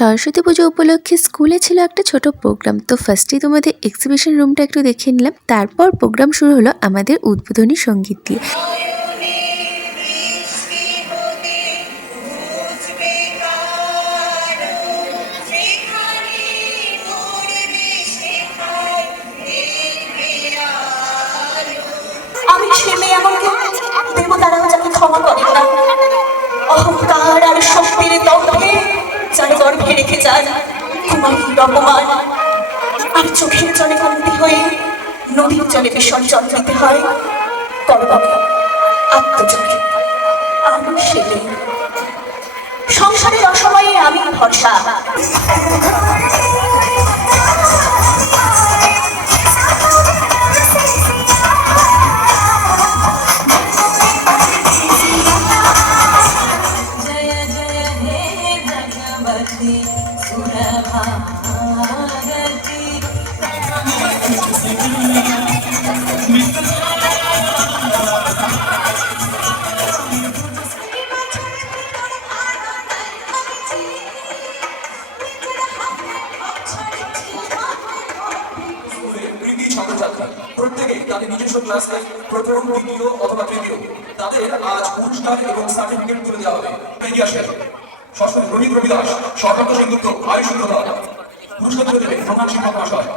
সরস্বতী পুজো উপলক্ষে স্কুলে ছিল একটা ছোট প্রোগ্রাম। তো ফার্স্টে তোমাদের এক্সিবিশন রুমটা একটু দেখে নিলাম, তারপর প্রোগ্রাম শুরু হলো আমাদের উদ্বোধনী সঙ্গীত দিয়ে। আমি সে মেয়ে, আমাকে দেবতারা যাকে ক্ষমা করেন না, অহংকার আর শক্তির দম্ভে যার গর্ভে রেখে যান কুমারীর অপমান, আর চোখের জলে বন্দী হয়ে নদীর জলে বিসর্জন দিতে হয় কর্মকে আত্মযোগে। আমি সে মেয়ে, সংসারের অসময়ে আমি ভরসা। প্রত্যেকেই তাদের নিজস্ব ক্লাসে প্রথম, দ্বিতীয় অথবা তৃতীয় তাদের আজ পুরস্কার এবং সার্টিফিকেট তুলে দেওয়া হবে। এগিয়ে আসেন ষষ্ঠ রোহিত রবিদাস, সর্বান্ত সেনগুপ্ত, আয়ুষ সুন্দর পুরস্কার তুলে দেবেন প্রধান শিক্ষক মহাশয়।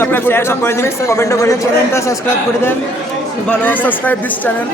সাবস্ক্রাইব শেয়ার সব করে দিন, কমেন্ট করে চ্যানেলটা সাবস্ক্রাইব করে দেন। ভালো সাবস্ক্রাইব দিস চ্যানেল।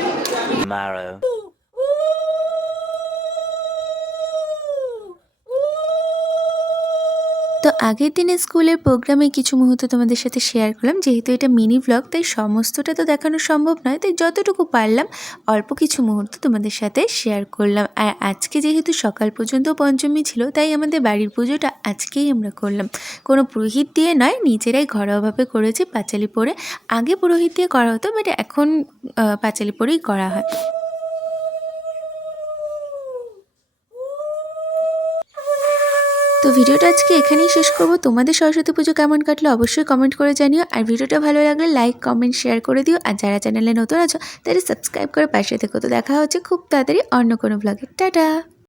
তো আগের দিনে স্কুলের প্রোগ্রামে কিছু মুহূর্ত তোমাদের সাথে শেয়ার করলাম। যেহেতু এটা মিনি ব্লগ, তাই সমস্তটা তো দেখানো সম্ভব নয়, তাই যতটুকু পারলাম অল্প কিছু মুহূর্ত তোমাদের সাথে শেয়ার করলাম। আর আজকে যেহেতু সকাল পর্যন্ত পঞ্চমী ছিল, তাই আমাদের বাড়ির পুজোটা আজকেই আমরা করলাম। কোনো পুরোহিত দিয়ে নয়, নিজেরাই ঘরোয়াভাবে করেছি পাঁচালি পরে। আগে পুরোহিত দিয়ে করা হতো, বাট এখন পাঁচালি পরেই করা হয়। তো ভিডিওটা আজকে এখানেই শেষ করব। তোমাদের সরস্বতী পুজো কেমন কাটলো অবশ্যই কমেন্ট করে জানিও। আর ভিডিওটা ভালো লাগলে লাইক, কমেন্ট, শেয়ার করে দিও। আর যারা চ্যানেলে নতুন আছো তাদের সাবস্ক্রাইব করে পাশে থেকো। তো দেখা হচ্ছে খুব তাড়াতাড়ি অন্য কোনো ব্লগে। টাটা।